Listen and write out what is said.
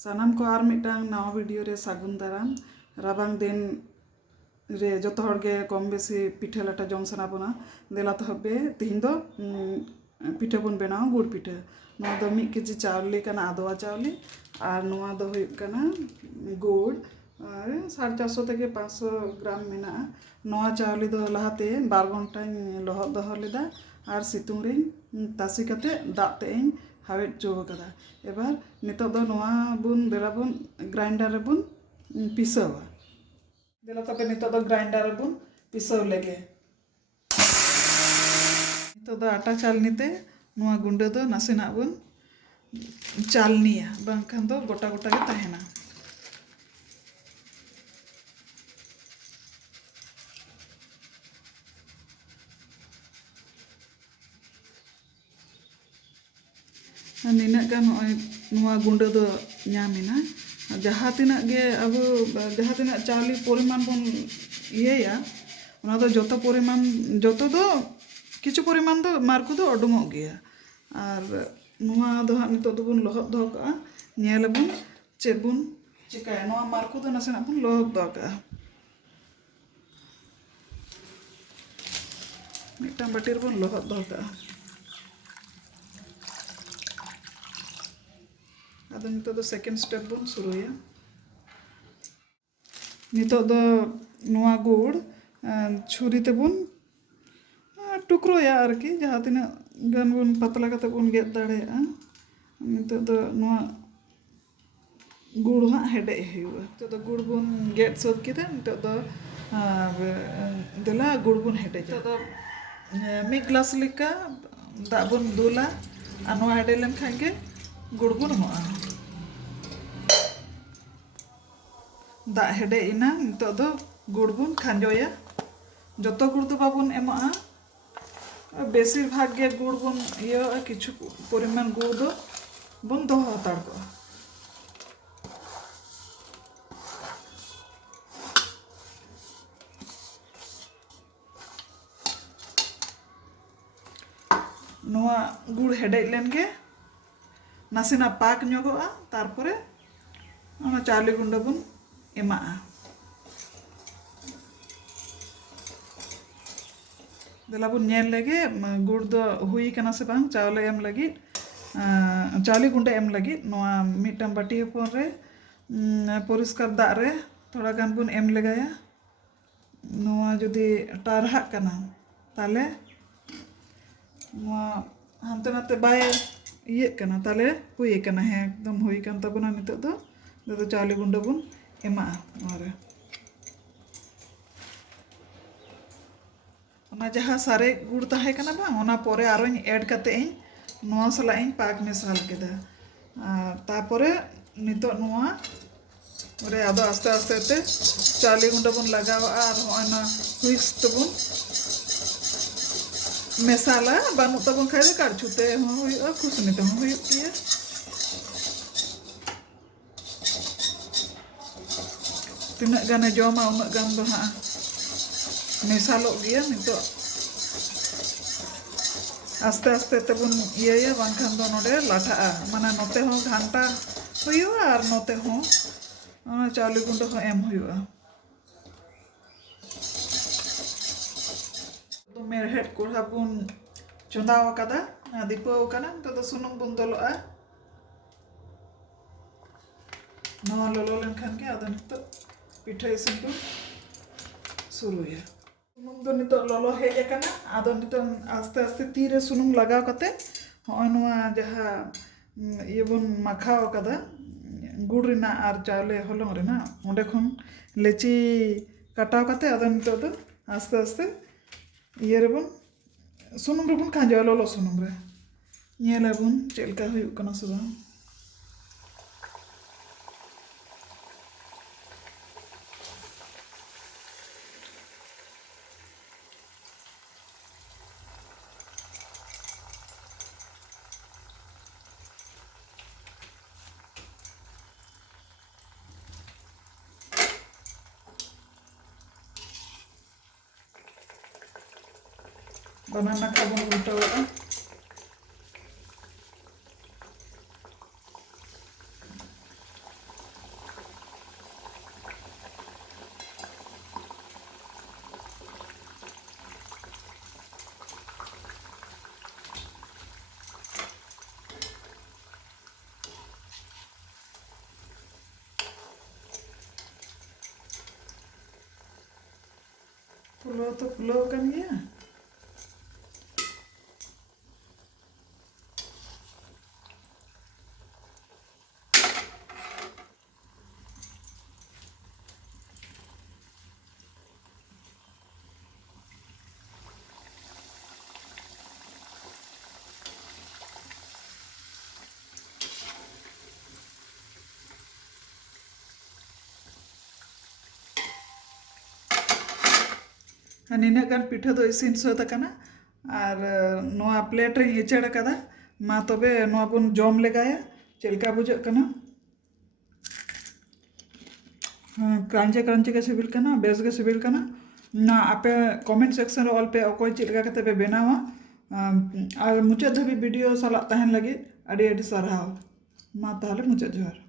सानाम को आर मिटांग नवा वीडियो रे सागुन दाराम राबांग दिन रे जतो हरगे कम बेसी पिठा लाटा जम सना बना देला तहबे तिहिन दो पिठा बन बनाओ गुड़ पिठा नवा दो 1 केजी चावली कना आदवा चावली और नवा दो हुई कना गुड़ और 450 থেকে 500 ग्राम मेना नवा चावली दो लहाते 12 घंटा लहद दो लेदा और सितुंग रे तासी कते दाग ते हावेट चो कदा एबार नितो दो नवा बुन देला बुन ग्राइंडर रे बुन पिसावा देला तबे नितो दो ग्राइंडर रे बुन पिसाव लेगे नितो दो आटा चालनीते नवा गुंडे दो नासेना बुन चालनिया बांखान दो गोटा गोटा गे ताहेना निना गुंडे दो नामिना जहाँ तिना गे अब जहाँ तिना चावली परिमाण बन इया जो परिमाण जो दो किछु परिमाण दो मार्को दो उडुंगो गया और नुआ दो हाँ नितो दो बन लहद दो का नेलबुन चेद बुन चिकाय नुआ मार्को दो नासेना बुन लहद दो का मिटांग बाटी बुन लहद दो का अदो नितो दो सेकेंड स्टेप बुन शुरुया नितो दो नुआ गुड़ छुरी ते बुन टुकरोया आरकी जहाँ तिना गन बुन पतला कते बुन गेद दाड़ेया नितो दो नुआ गुड़ हाँ हेडे हुआ नितो दो गुड़ बुन गेद सोद किदा नितो दो देला गुड़ बुन हेडे नितो दो 1 ग्लास लेका दा बुन दुला आ नुआ हेडे लेन खागे गुड़ बुन होआ दा हेडे इना नितो दो गुड़ बुन खांजोया जतो गुड़ दो बाबुन एमा बेसिर भाग गे गुड़ बुन इया किछु परिमाण गुड़ दो बुन दो हताड़ को नोआ गुड़ हेडे लेन गे नासेना पाक ᱧᱚᱜᱚᱜᱼᱟ तारपरे ओना चावली गुंडा बुन एमाआ देला बुन नेल लगे गुड़ दो हुई कना से बांग चावले एम लगी चावली गुंडा एम लगी नोआ मिटम बाटी होपन रे परिष्कार दाग रे थोड़ा गान बुन एम लगाया नोआ जदि टारहा कना ताले नोआ हानते नाते बाय ये कना ताले हुई कना है एकदम हुई कन तबना नितो दो चावली गुंडा बुन एमा नोरे ओना जहाँ सारे गुड़ ताहे कना बा ओना परे आरोñ ऐड कते इन नोआ सला इन पाक मेसाल केदा तारपरे नितो नोआ रे आदो आस्ते आस्ते ते चावली गुंडा बुन लगावा और होना हुइस तबुन मेसाला बानु तबन खाए काढ़छुते हो हुई खुशनीते हो हुई किया तिना गाने जमा उना गान दो हाँ मेसालो गया नितो आस्ते आस्ते तबन इया बांखान दो नोडे लाठा माने नोते हो घंटा हुईवा और नोते हो चावली गुंडा हो एम हुईवा तो मेरहेट कोढ़ा बुन चुंदाव कदा दीपो कना तो सुनुम बुन दलोआ नवा लोलो लेन खान के आदो नितो पिठा इसिन बुन शुरुया सुनुम दो नितो लोलो हेज कना आदो नितो आस्ते आस्ते तीरे सुनुम लगाव कते होय नवा जहा ये बुन माखाव कदा गुड़ रिना और चावले हलंग रिना ओंडे खन लेची काटाव कते आदो नितो दो आस्ते आस्ते ये रेबुन सुनुम रेबुन खांजो लोलो सुनुम रे नेलाबुन चेलका हुयु कना सुबा बनाना का बुन उल्टा फुलाव तो फुलाव kan gaya. नीना गान पिठा दो इसिन सत आकाना और नोआ प्लेट रे एचड़ कदा मा तबे नोआ बन जम लेगाया चेलका बुझे कना क्रांची क्रांची के सिबिल कना बेस के सिबिल कना ना आपे कमेंट सेक्शन रे ऑल पे अकोय चिलका कते पे बनावा और मुचाद धाबी वीडियो साला तहन लगी अड़ी अड़ी सरहाव मा ताहले मुचाद जोहार।